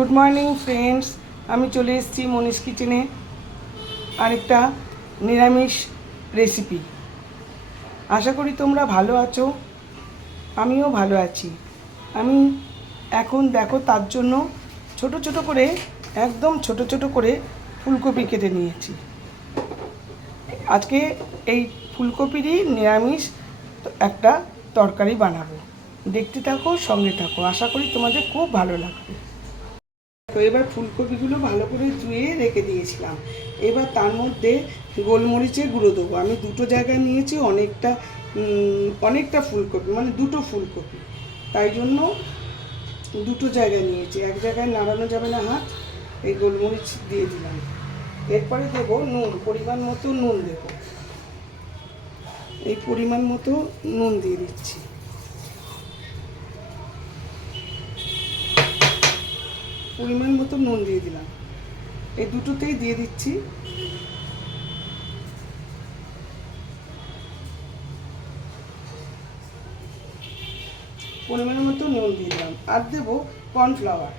Good morning friends, আমি চলে এসেছি মনীষ কিচেনে আরেকটা নিরামিষ রেসিপি। আশা করি তোমরা ভালো আছো, আমিও ভালো আছি। আমি এখন দেখো তার জন্য ছোট ছোট করে একদম ছোট ছোট করে ফুলকপি কেটে নিয়েছি। আজকে এই ফুলকপিরই নিরামিষ একটা তরকারি বানাবো। দেখতে থাকো, সঙ্গে থাকো, আশা করি তোমাদের খুব ভালো লাগবে। তো এবার ফুলকপিগুলো ভালো করে ধুয়ে রেখে দিয়েছিলাম। এবার তার মধ্যে গোলমরিচের গুঁড়ো দেবো। আমি দুটো জায়গায় নিয়েছি, অনেকটা ফুলকপি, মানে দুটো ফুলকপি, তাই জন্য দুটো জায়গায় নিয়েছি। এক জায়গায় নাড়ানো যাবে না হাত, এই গোলমরিচ দিয়ে দিলাম। এরপরে দেবো নুন, পরিমাণ মতো নুন দেবো। এই পরিমাণ মতো নুন দিয়ে দিচ্ছি। পরিমাণ মতো নুন দিয়ে দিলাম, এই দুটোতেই দিয়ে দিচ্ছি। পরিমাণ মতো নুন দিয়ে দিলাম। আর দেবো কর্নফ্লাওয়ার।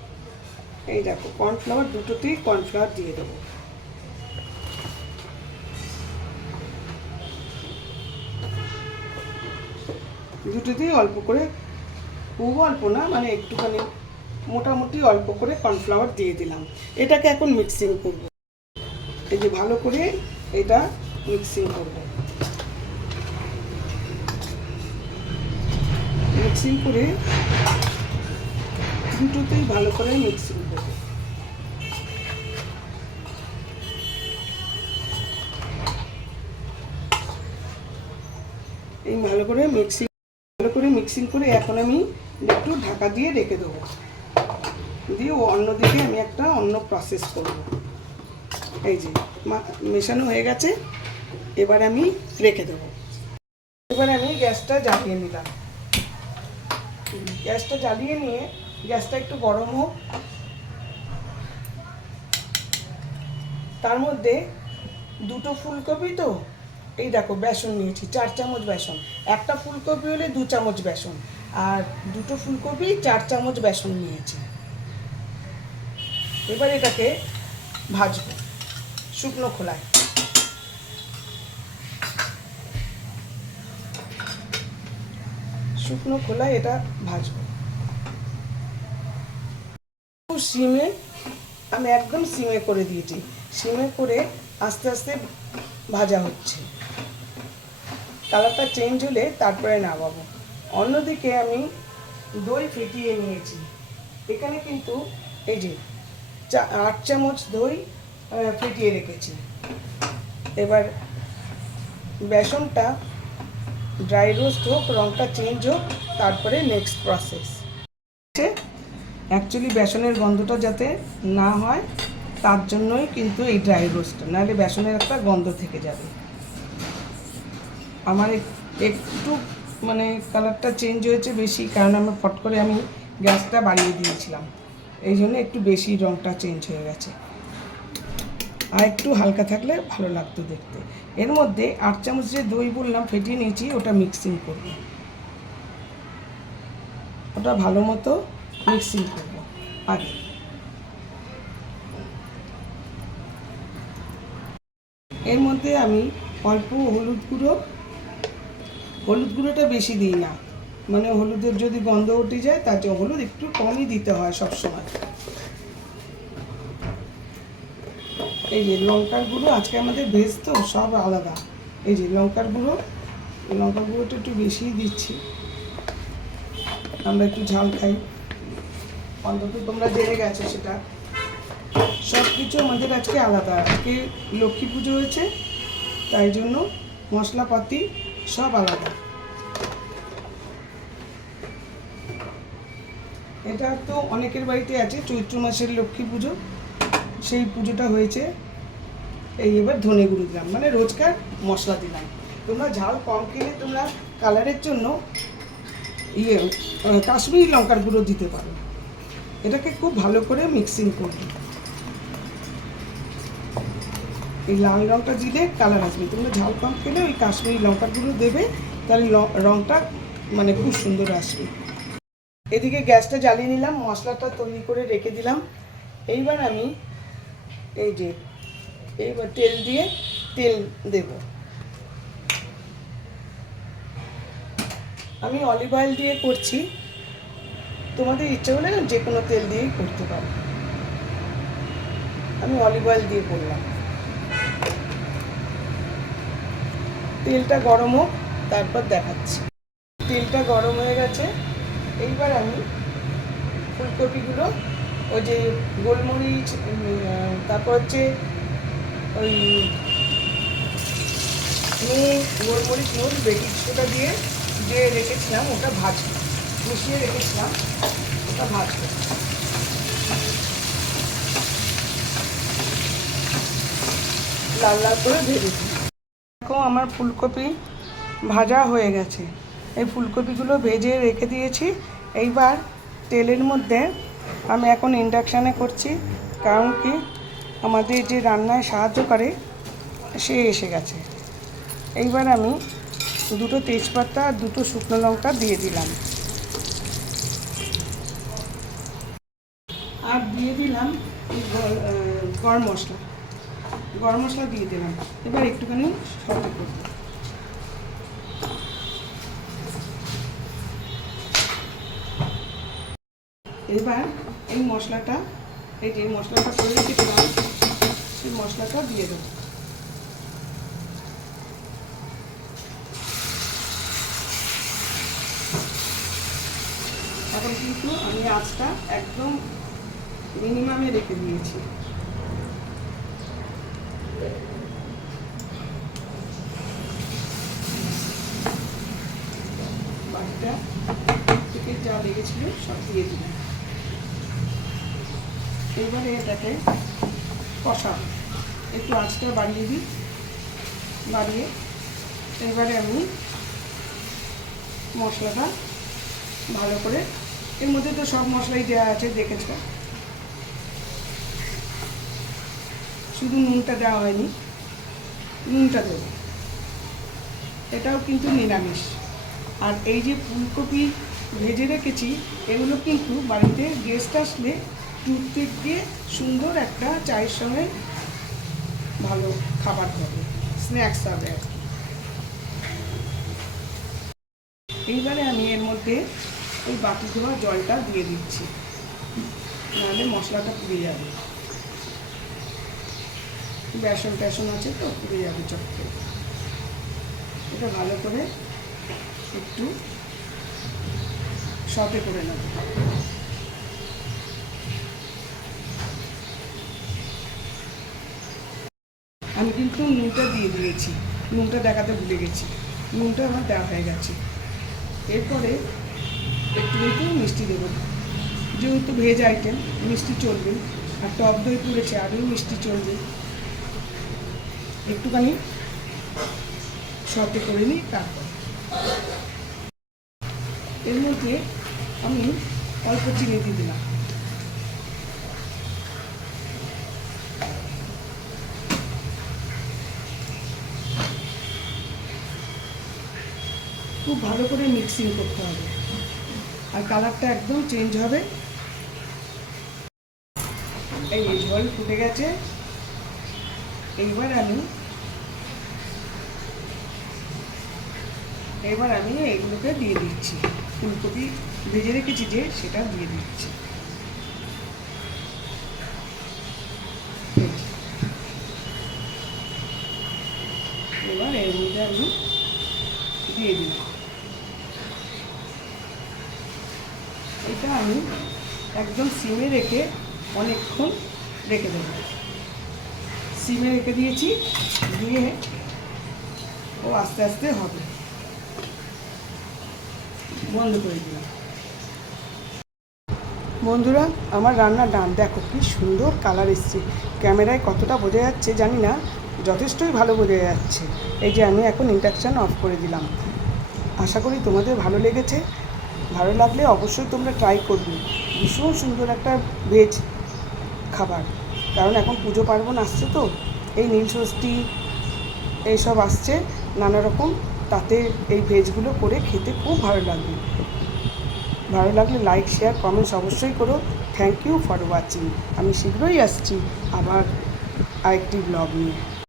এই দেখো কর্নফ্লাওয়ার, দুটোতেই কর্নফ্লাওয়ার দিয়ে দেবো। দুটোতেই অল্প করে, খুব অল্প না, মানে একটুখানি মোটামুটি অল্প করে কর্নফ্লাওয়ার দিয়ে দিলাম। এটাকে এখন মিক্সিং করব। এই যে ভালো করে এটা মিক্সিং করব। মিক্সিং করে দুটোতেই ভালো করে মিক্সিং করব। এই ভালো করে মিক্সিং করে এখন আমি একটু ঢাকা দিয়ে রেখে দেবো। দিয়ে অন্যদিকে আমি একটা অন্য প্রসেস করব। এই যে মেশানো হয়ে গেছে, এবার আমি রেখে দেবো। এবার আমি গ্যাসটা জ্বালিয়ে নিলাম। গ্যাসটা জ্বালিয়ে নিয়ে গ্যাসটা একটু গরম হোক। তার মধ্যে দুটো ফুলকপি, তো এই দেখো বেসন নিয়েছি 4 চামচ বেসন। একটা ফুলকপি হলে 2 চামচ বেসন, আর দুটো ফুলকপি 4 চামচ বেসন নিয়েছি। এবার এটাকে ভাজবো শুকনো খোলায়। শুকনো খোলায় এটা ভাজবো সিমে। আমি একদম সিমে করে দিয়েছি। সিমে করে আস্তে আস্তে ভাজা হচ্ছে। কালারটা চেঞ্জ হলে তারপরে নামাবো। অন্যদিকে আমি দই ফেটিয়ে নিয়েছি। এখানে কিন্তু এই যে 8 চামচ দই ফেটিয়ে রেখেছি। এবার বেসনটা ড্রাই রোস্ট হোক, রঙটা চেঞ্জ হোক, তারপরে নেক্সট প্রসেস। অ্যাকচুয়ালি বেসনের গন্ধটা যাতে না হয় তার জন্যই কিন্তু এই ড্রাই রোস্টটা, নাহলে বেসনের একটা গন্ধ থেকে যাবে। আমার একটু মানে কালারটা চেঞ্জ হয়েছে বেশি, কারণ আমি ফট করে আমি গ্যাসটা বাড়িয়ে দিয়েছিলাম, এই জন্য একটু বেশি রঙটা চেঞ্জ হয়ে গেছে। আর একটু হালকা থাকলে ভালো লাগতো দেখতে। এর মধ্যে 8 চামচ যে দই বললাম ফেটিয়ে নিয়েছি, ওটা মিক্সিং করব। ওটা ভালো মতো মিক্সিং করব আগে। এর মধ্যে আমি অল্প হলুদ গুঁড়োটা বেশি দিই না, মানে হলুদের যদি গন্ধ উঠে যায় তার জন্য হলুদ একটু কমই দিতে হয় সবসময়। এই যে লঙ্কার গুঁড়ো, আজকে আমাদের ভেজ তো সব আলাদা। এই যে লঙ্কার গুঁড়োটা একটু বেশিই দিচ্ছি। আমরা একটু ঝাল খাই, অন্তত তোমরা জেনে গেছো সেটা। সব কিছু আমাদের আজকে আলাদা। আজকে লক্ষ্মী পুজো হয়েছে, তাই জন্য মশলাপাতি সব আলাদা। এটা তো অনেকের বাড়িতে আছে, চৈত্র মাসের লক্ষ্মী পুজো, সেই পুজোটা হয়েছে। এই এবার ধনে গুঁড়ো দিলাম, মানে রোজকার মশলা দিলাম। তোমরা ঝাল কম খেলে তোমরা কালারের জন্য কাশ্মীরি লঙ্কার গুঁড়ো দিতে পারো। এটাকে খুব ভালো করে মিক্সিং করবে। এই লাল রঙটা দিলে কালার আসবে। তোমরা ঝাল কম খেলে ওই কাশ্মীরি লঙ্কার গুঁড়ো দেবে, তাহলে রঙটা মানে খুব সুন্দর আসবে। এদিকে গ্যাসটা জ্বালিয়ে নিলাম, মশলাটা তৈরি করে রেখে দিলাম। এইবার আমি এইবার তেল দেব। আমি অলিভ অয়েল দিয়ে করছি, তোমাদের ইচ্ছে হলে যে কোনো তেল দিয়েই করতে পারো। আমি অলিভ অয়েল দিয়ে করলাম। তেলটা গরম হোক, তারপর দেখাচ্ছি। তেলটা গরম হয়ে গেছে। এইবার আমি ফুলকপিগুলো ওই যে গোলমরিচ, তারপর হচ্ছে ওই গোলমরিচ, নুন, বেকিং সোডা দিয়ে যে রেখেছিলাম ওটা ভাজবো, মিশিয়ে রেখেছিলাম ওটা ভাজবো। লাল লাল করে ভেজেছি। দেখো আমার ফুলকপি ভাজা হয়ে গেছে। এই ফুলকপিগুলো ভেজে রেখে দিয়েছি। এইবার তেলের মধ্যে আমি এখন ইন্ডাকশানে করছি, কারণ কি আমাদের যে রান্নায় সাহায্য করে সে এসে গেছে। এইবার আমি 2টো তেজপাতা আর 2টো শুকনো লঙ্কা দিয়ে দিলাম, আর দিয়ে দিলাম গরম মশলা দিয়ে দিলাম। এবার একটুখানি সতে করব। এবার এই মশলাটা, এই যে মশলাটা করে রেখেছিলাম সেই মশলাটা দিয়ে দেবো। এখন কিন্তু আমি আঁচটা একদম মিনিমামে রেখে দিয়েছি। বাকিটা থেকে যা লেগেছিল সব দিয়ে দিলাম। এবারে এটাকে কষাবো, একটু আঁচটা বাড়িয়ে দিই। বাড়িয়ে এবারে আমি মশলাটা ভালো করে, এর মধ্যে তো সব মশলাই দেওয়া আছে দেখেছ, শুধু নুনটা দেওয়া হয়নি, নুনটা দেবো। এটাও কিন্তু নিরামিষ। আর এই যে ফুলকপি ভেজে রেখেছি, এগুলো কিন্তু বাড়িতে গেস্ট আসলে টুথপিক দিয়ে সুন্দর একটা চায়ের সঙ্গে ভালো খাবার হবে, স্ন্যাক্স হবে আর কি। এইবারে আমি এর মধ্যে ওই বাটি ধোয়া জলটা দিয়ে দিচ্ছি, নাহলে মশলাটা পুড়ে যাবে। বেসন আছে তো, পুড়ে যাবে চট করে। এটা ভালো করে একটু সতে করে নেব। আমি কিন্তু নুনটা দিয়ে দিয়েছি, নুনটা দেখাতে ভুলে গেছি, নুনটা আমার দেওয়া হয়ে গেছে। এরপরে একটু মিষ্টি দেবো, যেহেতু ভেজ আইটেম মিষ্টি চলবে, আর টক দই পুড়েছে আরও মিষ্টি চলবে। একটুখানি সতে করে নিই। তারপর এর মধ্যে আমি অল্প চিনি দিয়ে দিলাম। খুব ভালো করে মিক্সিং করতে হবে, আর কালারটা একদম চেঞ্জ হবে। এই ঝোল ফুটে গেছে। এইবার আমি এইগুলোকে দিয়ে দিচ্ছি, ফুলকপি ভেজে রেখেছি যে সেটা দিয়ে দিচ্ছি। এবার এর মধ্যে আমি দিয়ে দিলাম। এটা আমি একদম সিমে রেখে অনেকক্ষণ রেখে দেবো। সিমে রেখে দিয়েছি, দিয়ে ও আস্তে আস্তে হবে। বন্ধ করে দিলাম। বন্ধুরা, আমার রান্না ডান। দেখো কি সুন্দর কালার এসছে। ক্যামেরায় কতটা বোঝা যাচ্ছে জানি না, যথেষ্টই ভালো বোঝা যাচ্ছে। এই যে আমি এখন ইন্ডাকশান অফ করে দিলাম। আশা করি তোমাদের ভালো লেগেছে। ভালো লাগলে অবশ্যই তোমরা ট্রাই করবে। ভীষণ সুন্দর একটা ভেজ খাবার, কারণ এখন পুজো পার্বণ আসছে তো, এই নীলষষ্ঠী এইসব আসছে নানা রকম, তাতে এই ভেজগুলো করে খেতে খুব ভালো লাগবে। ভালো লাগলে লাইক, শেয়ার, কমেন্টস অবশ্যই করো। Thank you for watching. আমি শীঘ্রই আসছি আবার আরেকটি ব্লগ নিয়ে।